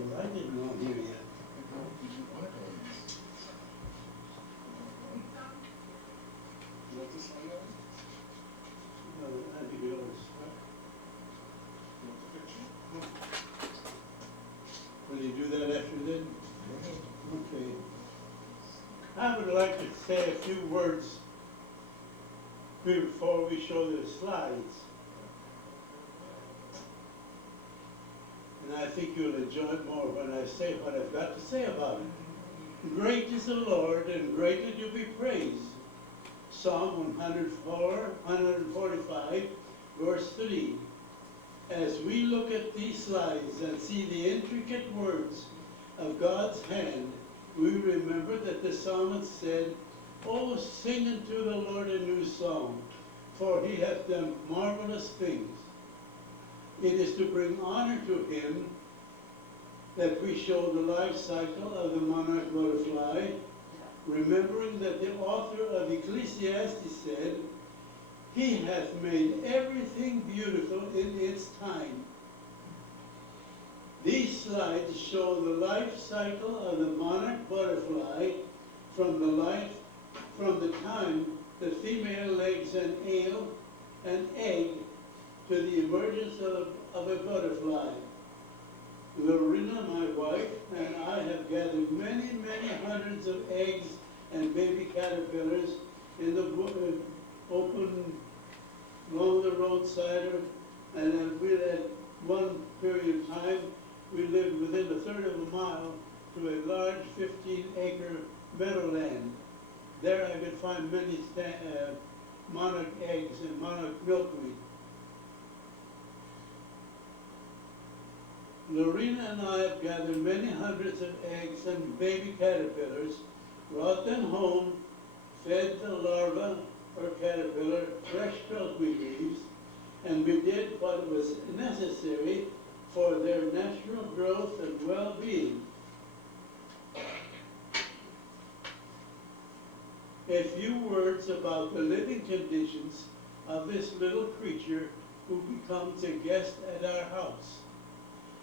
I didn't know here yet. That'd be yours. Will you do that after then? Okay. I would like to say a few words before we show the slides. And I think you'll enjoy it more when I say what I've got to say about it. Great is the Lord, and greatly to be praised. Psalm 145, verse 3. As we look at these slides and see the intricate words of God's hand, we remember that the psalmist said, "Oh, sing unto the Lord a new song, for he hath done marvelous things." It is to bring honor to him that we show the life cycle of the monarch butterfly, remembering that the author of Ecclesiastes said, "He hath made everything beautiful in its time." These slides show the life cycle of the monarch butterfly from the time the female lays an egg to the emergence of a butterfly. Lorena, my wife, and I have gathered many, many hundreds of eggs and baby caterpillars in the open along the roadside, and we at one period of time we lived within a third of a mile to a large 15-acre meadowland. There I could find many monarch eggs and monarch milkweed. Lorena and I have gathered many hundreds of eggs and baby caterpillars, brought them home, fed the larva or caterpillar fresh milkweed leaves, and we did what was necessary for their natural growth and well-being. A few words about the living conditions of this little creature who becomes a guest at our house.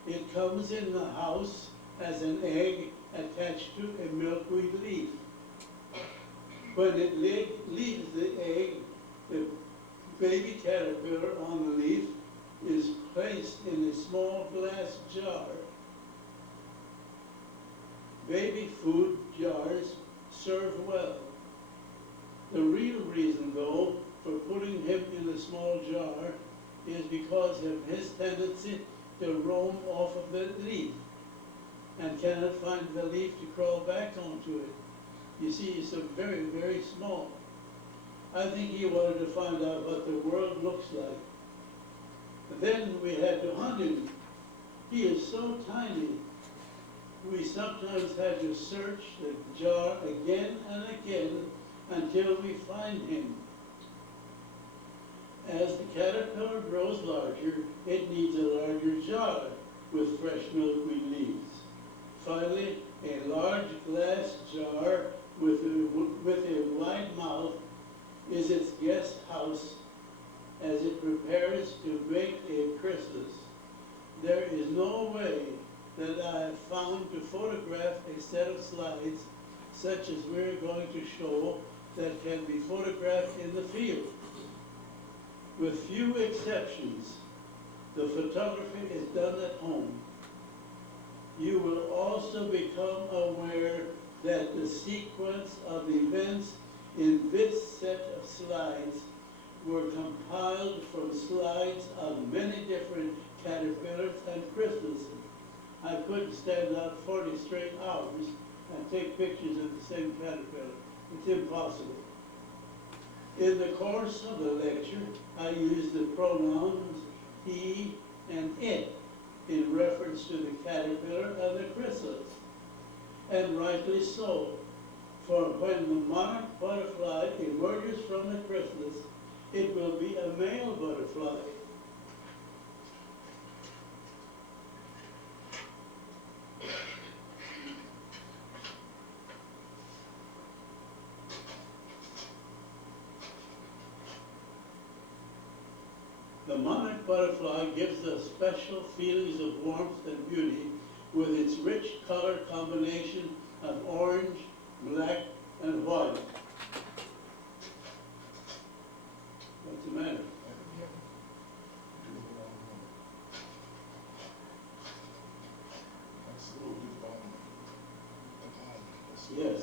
It comes in the house as an egg attached to a milkweed leaf. When it leaves the egg, the baby caterpillar on the leaf is placed in a small glass jar. Baby food jars serve well. The real reason, though, for putting him in a small jar is because of his tendency to roam off of the leaf and cannot find the leaf to crawl back onto it. You see, he's so very, very small. I think he wanted to find out what the world looks like. But then we had to hunt him. He is so tiny. We sometimes had to search the jar again and again until we find him. As the caterpillar grows larger, it needs a larger jar with fresh milkweed leaves. Finally, a large glass jar with a wide mouth is its guest house as it prepares to bake a chrysalis. There is no way that I have found to photograph a set of slides such as we're going to show that can be photographed in the field. With few exceptions, the photography is done at home. You will also become aware that the sequence of events in this set of slides were compiled from slides of many different caterpillars and chrysalises. I couldn't stand out 40 straight hours and take pictures of the same caterpillar. It's impossible. In the course of the lecture, I used the pronouns he and it in reference to the caterpillar and the chrysalis. And rightly so, for when the monarch butterfly emerges from the chrysalis, it will be a male butterfly. The monarch butterfly gives us special feelings of warmth and beauty with its rich color combination of orange, black, and white. What's the matter? That's a little bit bottom. Yes.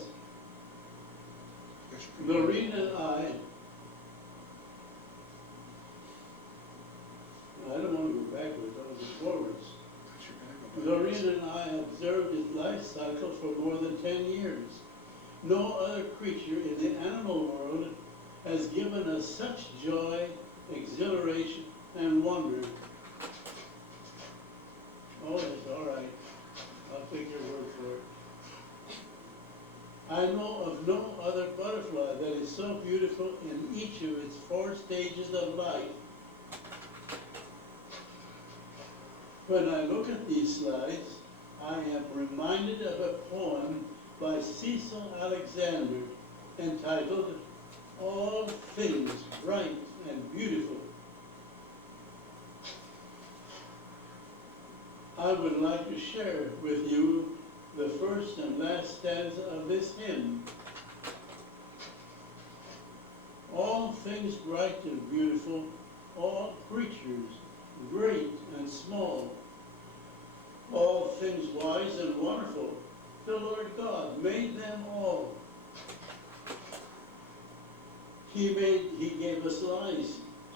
That's pretty Lorena and I don't want to go backwards, I want to go forwards. Lorena and I observed its life cycle for more than 10 years. No other creature in the animal world has given us such joy, exhilaration, and wonder. Oh, it's all right. I'll take your word for it. I know of no other butterfly that is so beautiful in each of its 4 stages of life. When I look at these slides, I am reminded of a poem by Cecil Alexander entitled, "All Things Bright and Beautiful." I would like to share with you the first and last stanza of this hymn. All things bright and beautiful, all creatures great and small, all things wise and wonderful, the Lord God made them all. He gave us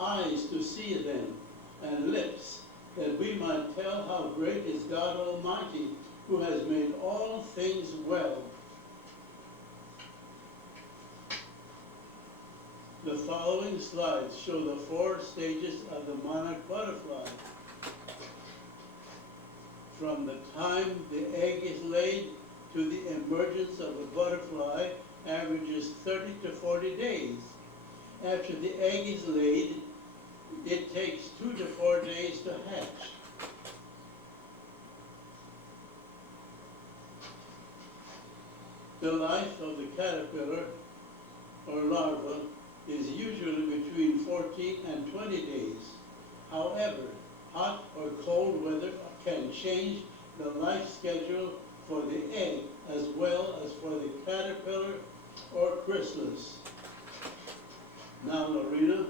eyes to see them, and lips, that we might tell how great is God Almighty, who has made all things well. The following slides show the 4 stages of the monarch butterfly. From the time the egg is laid to the emergence of the butterfly averages 30 to 40 days. After the egg is laid, it takes 2 to 4 days to hatch. The life of the caterpillar or larva is usually between 14 and 20 days. However, hot or cold weather can change the life schedule for the egg as well as for the caterpillar or chrysalis. Now, Lorena,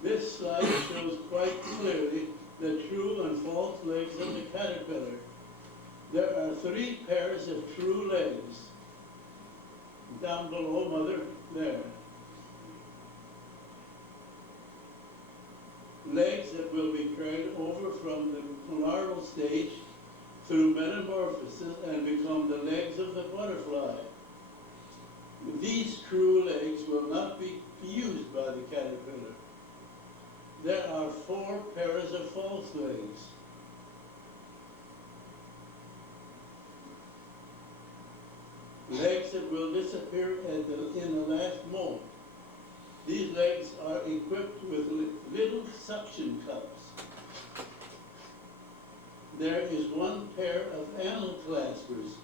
this slide shows quite clearly the true and false legs of the caterpillar. There are 3 pairs of true legs. Down below, Mother, there. Legs that will be carried over from the larval stage through metamorphosis and become the legs of the butterfly. These true legs will not be used by the caterpillar. There are 4 pairs of false legs. Legs that will disappear in the last molt. These legs are equipped with little suction cups. There is 1 pair of anal claspers,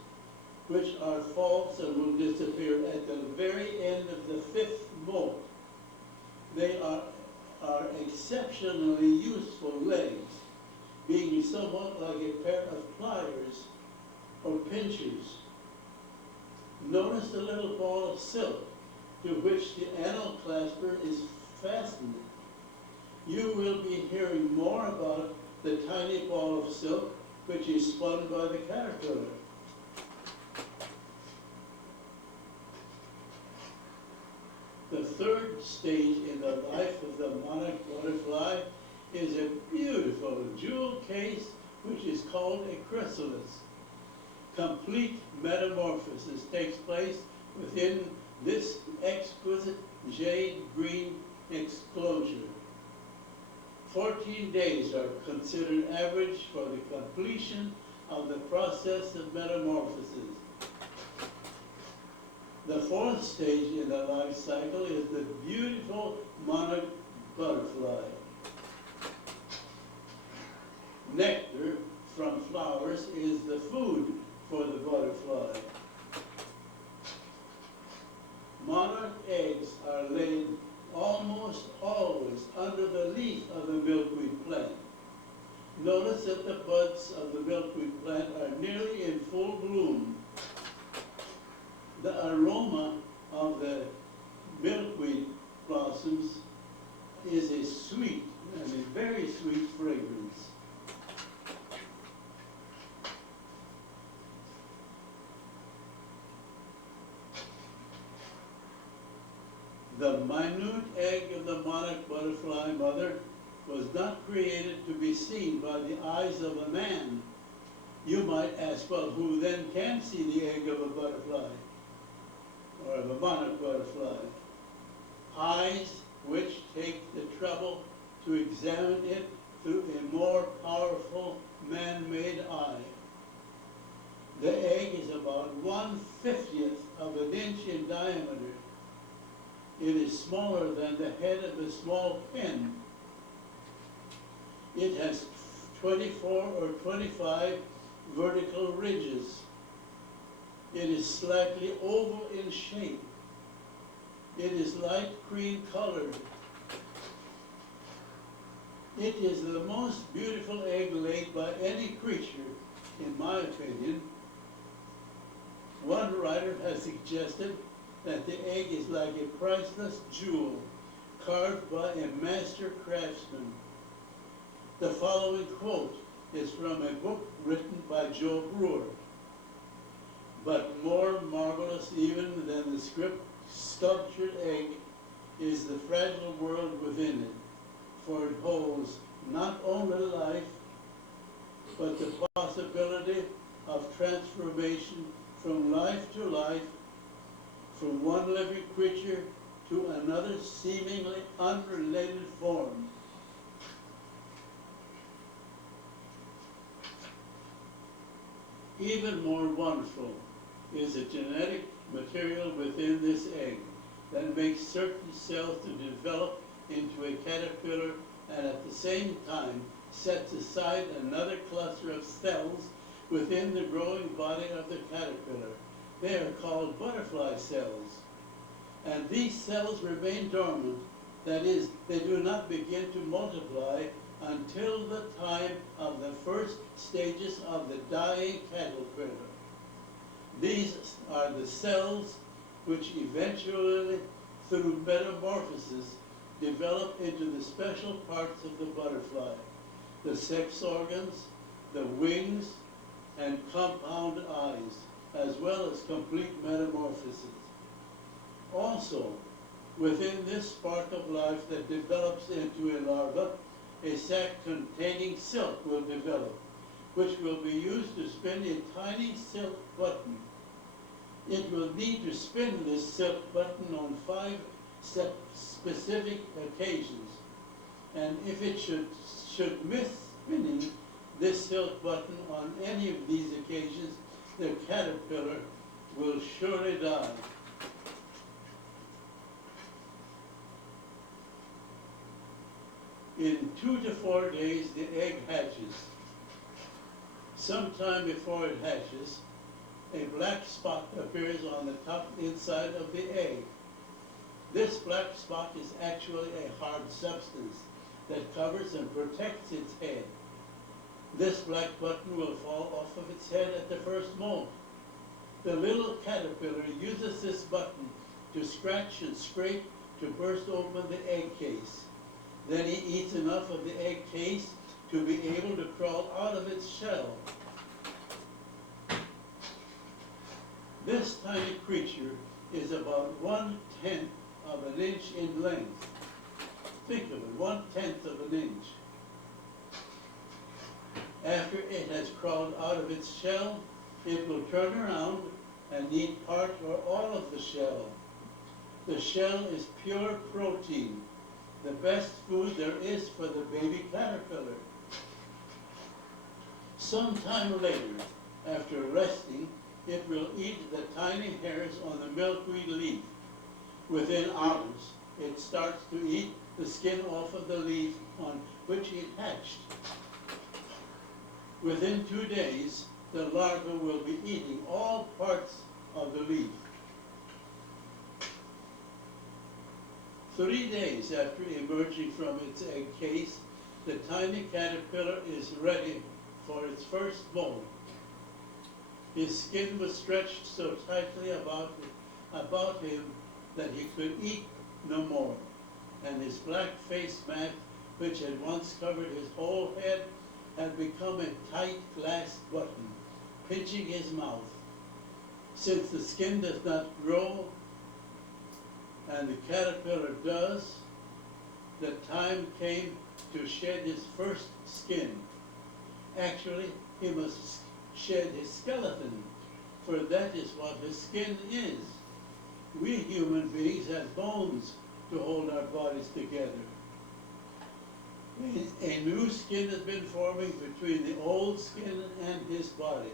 which are false and will disappear at the very end of the 5th molt. They are exceptionally useful legs, being somewhat like a pair of pliers or pinchers. Notice the little ball of silk to which the anal clasper is fastened. You will be hearing more about the tiny ball of silk which is spun by the caterpillar. The 3rd stage in the life of the monarch butterfly is a beautiful jewel case which is called a chrysalis. Complete metamorphosis takes place within this exquisite jade green exclosure. 14 days are considered average for the completion of the process of metamorphosis. The 4th stage in the life cycle is the beautiful monarch butterfly. Nectar from flowers is the food for the butterfly. Monarch eggs are laid almost always under the leaf of the milkweed plant. Notice that the buds of the milkweed plant are nearly in full bloom. The aroma of the milkweed blossoms is a sweet and a very sweet fragrance. The minute egg of the monarch butterfly mother was not created to be seen by the eyes of a man. You might ask, well, who then can see the egg of a butterfly or of a monarch butterfly? Eyes which take the trouble to examine it through a more powerful man-made eye. The egg is about 1/50th of an inch in diameter. It is smaller than the head of a small pin. It has 24 or 25 vertical ridges. It is slightly oval in shape. It is light cream colored. It is the most beautiful egg laid by any creature, in my opinion. One writer has suggested that the egg is like a priceless jewel carved by a master craftsman. The following quote is from a book written by Joe Brewer. But more marvelous even than the sculptured egg is the fragile world within it, for it holds not only life, but the possibility of transformation from life to life, from one living creature to another seemingly unrelated form. Even more wonderful is the genetic material within this egg that makes certain cells to develop into a caterpillar and at the same time sets aside another cluster of cells within the growing body of the caterpillar. They are called butterfly cells. And these cells remain dormant. That is, they do not begin to multiply until the time of the first stages of the dying caterpillar. These are the cells which eventually, through metamorphosis, develop into the special parts of the butterfly, the sex organs, the wings, and compound eyes, as well as complete metamorphosis. Also, within this spark of life that develops into a larva, a sac containing silk will develop, which will be used to spin a tiny silk button. It will need to spin this silk button on 5 specific occasions, and if it should miss spinning this silk button on any of these occasions, the caterpillar will surely die. In 2 to 4 days, the egg hatches. Sometime before it hatches, a black spot appears on the top inside of the egg. This black spot is actually a hard substance that covers and protects its head. This black button will fall off of its head at the first molt. The little caterpillar uses this button to scratch and scrape to burst open the egg case. Then he eats enough of the egg case to be able to crawl out of its shell. This tiny creature is about 1/10 of an inch in length. Think of it, 1/10 of an inch. After it has crawled out of its shell, it will turn around and eat part or all of the shell. The shell is pure protein, the best food there is for the baby caterpillar. Sometime later, after resting, it will eat the tiny hairs on the milkweed leaf. Within hours, it starts to eat the skin off of the leaf on which it hatched. Within 2 days, the larva will be eating all parts of the leaf. 3 days after emerging from its egg case, the tiny caterpillar is ready for its first molt. His skin was stretched so tightly about him that he could eat no more, and his black face mask, which had once covered his whole head, had become a tight glass button, pinching his mouth. Since the skin does not grow, and the caterpillar does, the time came to shed his first skin. Actually, he must shed his skeleton, for that is what his skin is. We human beings have bones to hold our bodies together. A new skin has been forming between the old skin and his body.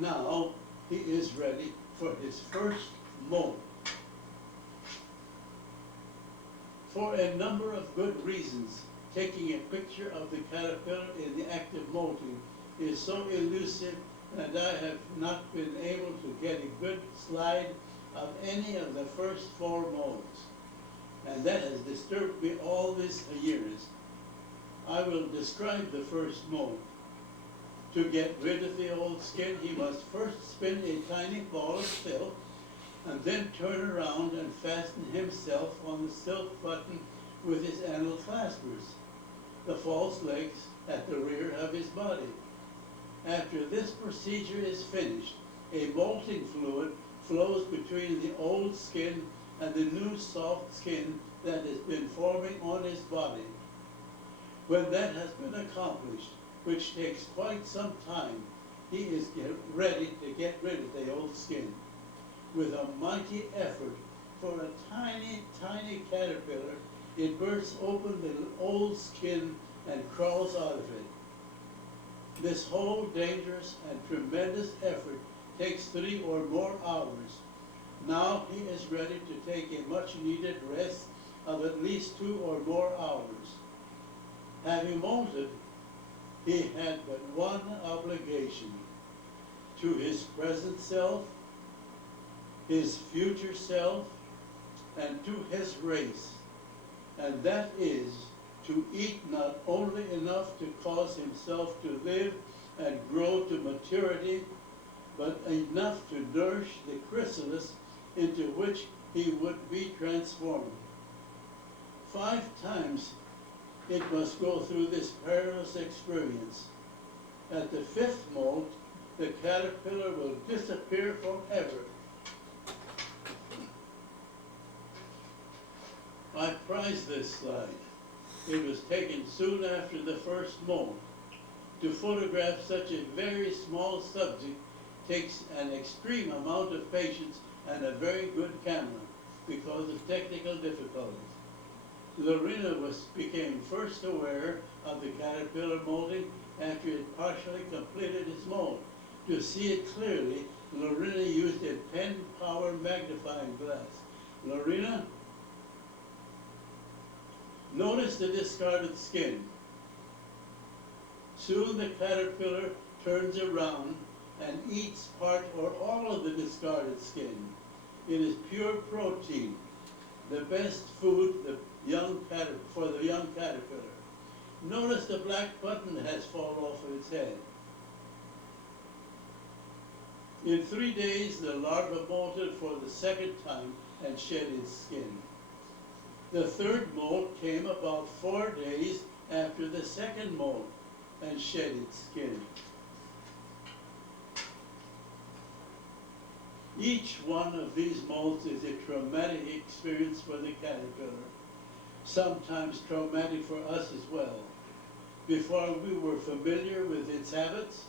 Now he is ready for his first molt. For a number of good reasons, taking a picture of the caterpillar in the act of molting is so elusive that I have not been able to get a good slide of any of the first 4 molts. And that has disturbed me all these years. I will describe the first molt. To get rid of the old skin, he must first spin a tiny ball of silk and then turn around and fasten himself on the silk button with his anal claspers, the false legs at the rear of his body. After this procedure is finished, a molting fluid flows between the old skin and the new soft skin that has been forming on his body. When that has been accomplished, which takes quite some time, he is ready to get rid of the old skin. With a mighty effort, for a tiny, tiny caterpillar, it bursts open the old skin and crawls out of it. This whole dangerous and tremendous effort takes 3 or more hours. Now he is ready to take a much-needed rest of at least 2 or more hours. Having molted, he had but one obligation: to his present self, his future self, and to his race. And that is to eat not only enough to cause himself to live and grow to maturity, but enough to nourish the chrysalis into which he would be transformed. 5 times it must go through this perilous experience. At the 5th molt, the caterpillar will disappear forever. I prize this slide. It was taken soon after the first molt. To photograph such a very small subject takes an extreme amount of patience and a very good camera because of technical difficulties. Lorena became first aware of the caterpillar molting after it partially completed its molt. To see it clearly, Lorena used a pen power magnifying glass. Lorena, notice the discarded skin. Soon the caterpillar turns around and eats part or all of the discarded skin. It is pure protein, the best food for the young caterpillar. Notice the black button has fallen off of its head. In 3 days, the larva molted for the 2nd time and shed its skin. The 3rd molt came about 4 days after the 2nd molt and shed its skin. Each one of these molts is a traumatic experience for the caterpillar, sometimes traumatic for us as well. Before we were familiar with its habits,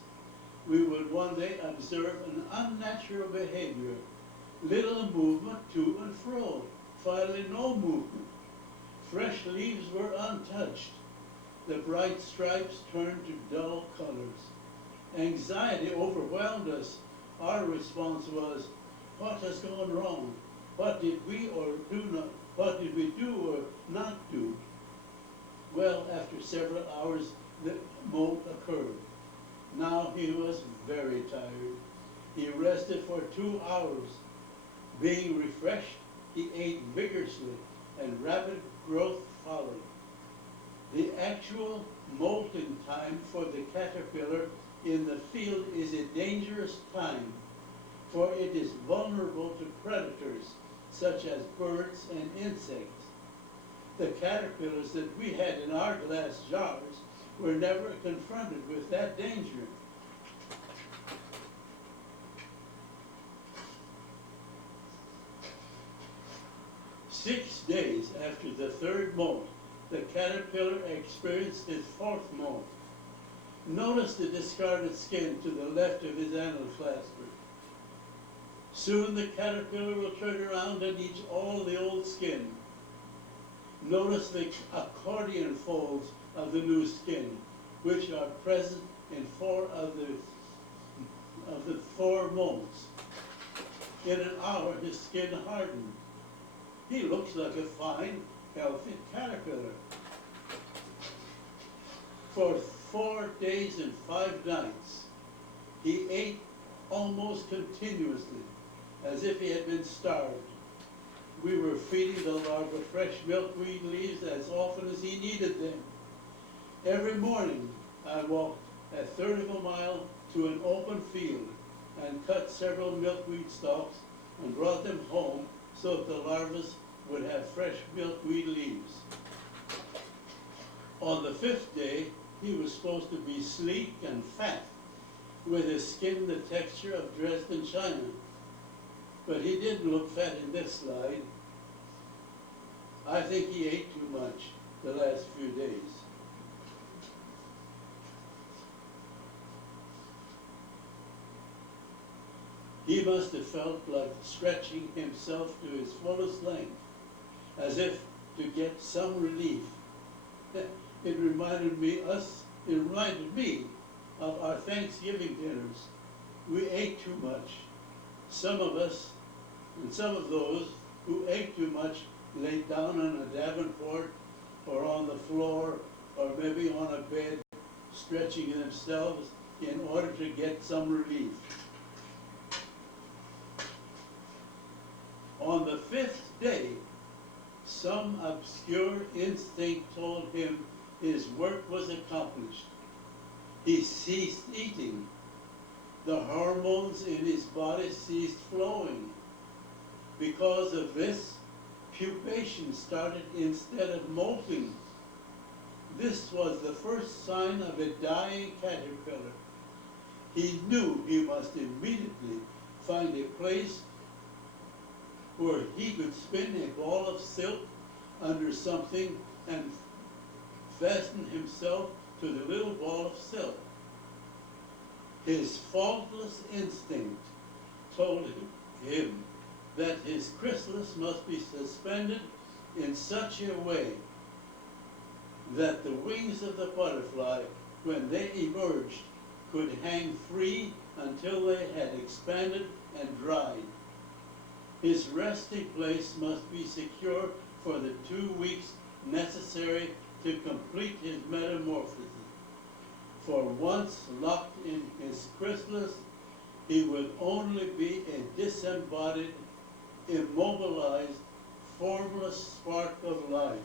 we would one day observe an unnatural behavior, little movement to and fro, finally no movement. Fresh leaves were untouched. The bright stripes turned to dull colors. Anxiety overwhelmed us. Our response was, what has gone wrong? What did we do or not do? Well, after several hours, the molt occurred. Now he was very tired. He rested for 2 hours. Being refreshed, he ate vigorously, and rapid growth followed. The actual molting time for the caterpillar in the field is a dangerous time, for it is vulnerable to predators such as birds and insects. The caterpillars that we had in our glass jars were never confronted with that danger. Six days after the third molt, the caterpillar experienced his fourth molt. Notice the discarded skin to the left of his anal clasper. Soon the caterpillar will turn around and eat all the old skin. Notice the accordion folds of the new skin, which are present in four of the four molts. In an hour, his skin hardened. He looks like a fine, healthy caterpillar. For 4 days and 5 nights, he ate almost continuously, as if he had been starved. We were feeding the larva fresh milkweed leaves as often as he needed them. Every morning, I walked a third of a mile to an open field and cut several milkweed stalks and brought them home so that the larvae would have fresh milkweed leaves. On the 5th day, he was supposed to be sleek and fat, with his skin the texture of Dresden china. But he didn't look fat in this slide. I think he ate too much the last few days. He must have felt like stretching himself to his fullest length, as if to get some relief. It reminded me of our Thanksgiving dinners. We ate too much. Some of us, and some of those who ate too much, laid down on a davenport or on the floor or maybe on a bed, stretching themselves in order to get some relief. On the 5th day, some obscure instinct told him his work was accomplished. He ceased eating. The hormones in his body ceased flowing. Because of this, pupation started instead of molting. This was the first sign of a dying caterpillar. He knew he must immediately find a place where he could spin a ball of silk under something and fasten himself to the little ball of silk. His faultless instinct told him that his chrysalis must be suspended in such a way that the wings of the butterfly, when they emerged, could hang free until they had expanded and dried. His resting place must be secure for the 2 weeks necessary to complete his metamorphosis. For once locked in his chrysalis, he would only be a disembodied, immobilized, formless spark of life.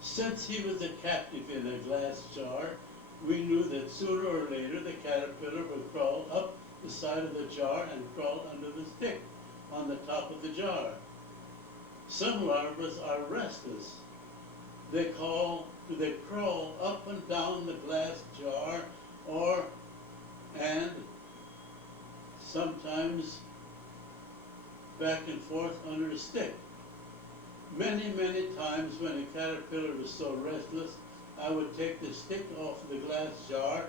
Since he was a captive in a glass jar, we knew that sooner or later the caterpillar would crawl up the side of the jar and crawl under the stick on the top of the jar. Some larvae are restless. They crawl up and down the glass jar and sometimes back and forth under a stick. Many, many times when a caterpillar was so restless, I would take the stick off the glass jar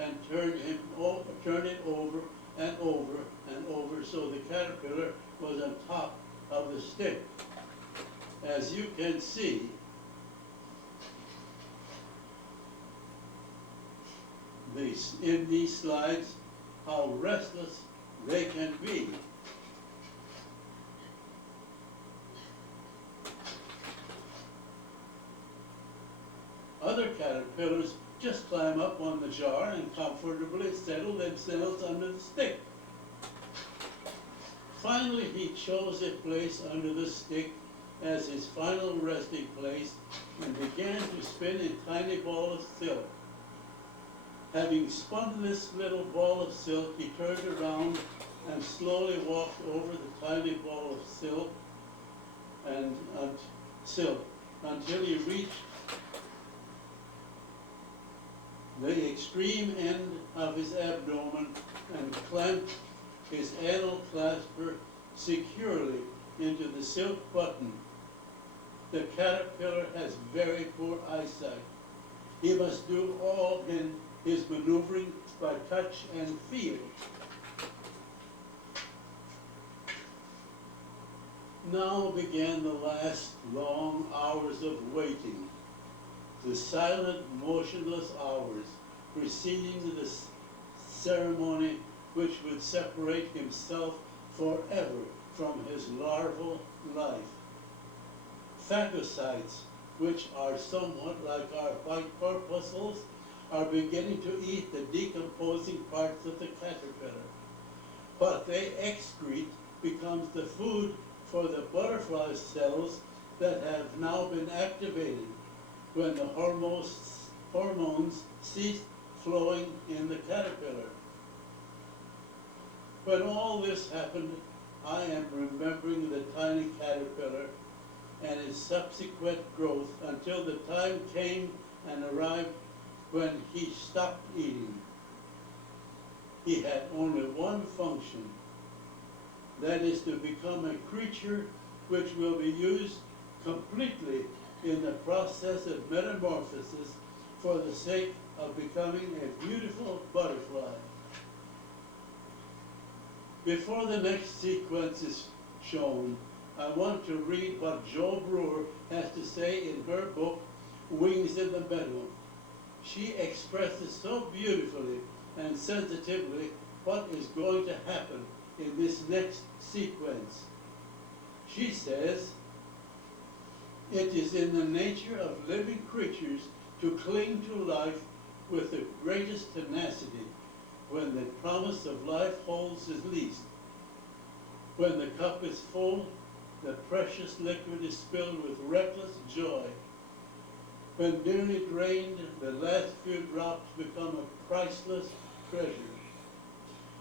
and turn it over and over and over so the caterpillar was on top of the stick. As you can see, in these slides, how restless they can be. Other caterpillars just climb up on the jar and comfortably settle themselves under the stick. Finally, he chose a place under the stick as his final resting place and began to spin a tiny ball of silk. Having spun this little ball of silk, he turned around and slowly walked over the tiny ball of silk and until he reached the extreme end of his abdomen and clamped his anal clasper securely into the silk button. The caterpillar has very poor eyesight. He must do all his maneuvering by touch and feel. Now began the last long hours of waiting, the silent, motionless hours preceding the ceremony which would separate himself forever from his larval life. Phagocytes, which are somewhat like our white corpuscles, are beginning to eat the decomposing parts of the caterpillar. What they excrete becomes the food for the butterfly cells that have now been activated when the hormones cease flowing in the caterpillar. When all this happened, I am remembering the tiny caterpillar and its subsequent growth until the time came and arrived when he stopped eating. He had only one function, that is to become a creature which will be used completely in the process of metamorphosis for the sake of becoming a beautiful butterfly. Before the next sequence is shown, I want to read what Jo Brewer has to say in her book, Wings in the Meadow. She expresses so beautifully and sensitively what is going to happen in this next sequence. She says, "It is in the nature of living creatures to cling to life with the greatest tenacity when the promise of life holds its least. When the cup is full, the precious liquid is spilled with reckless joy. When nearly drained, the last few drops become a priceless treasure."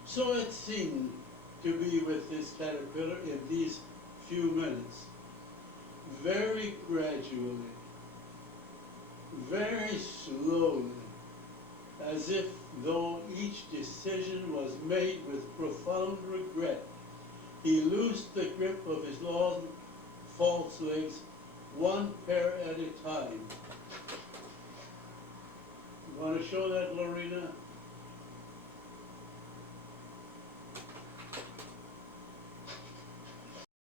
So it seemed to be with this caterpillar in these few minutes. Very gradually, very slowly, as if though each decision was made with profound regret, he loosed the grip of his long false legs, one pair at a time. You want to show that, Lorena?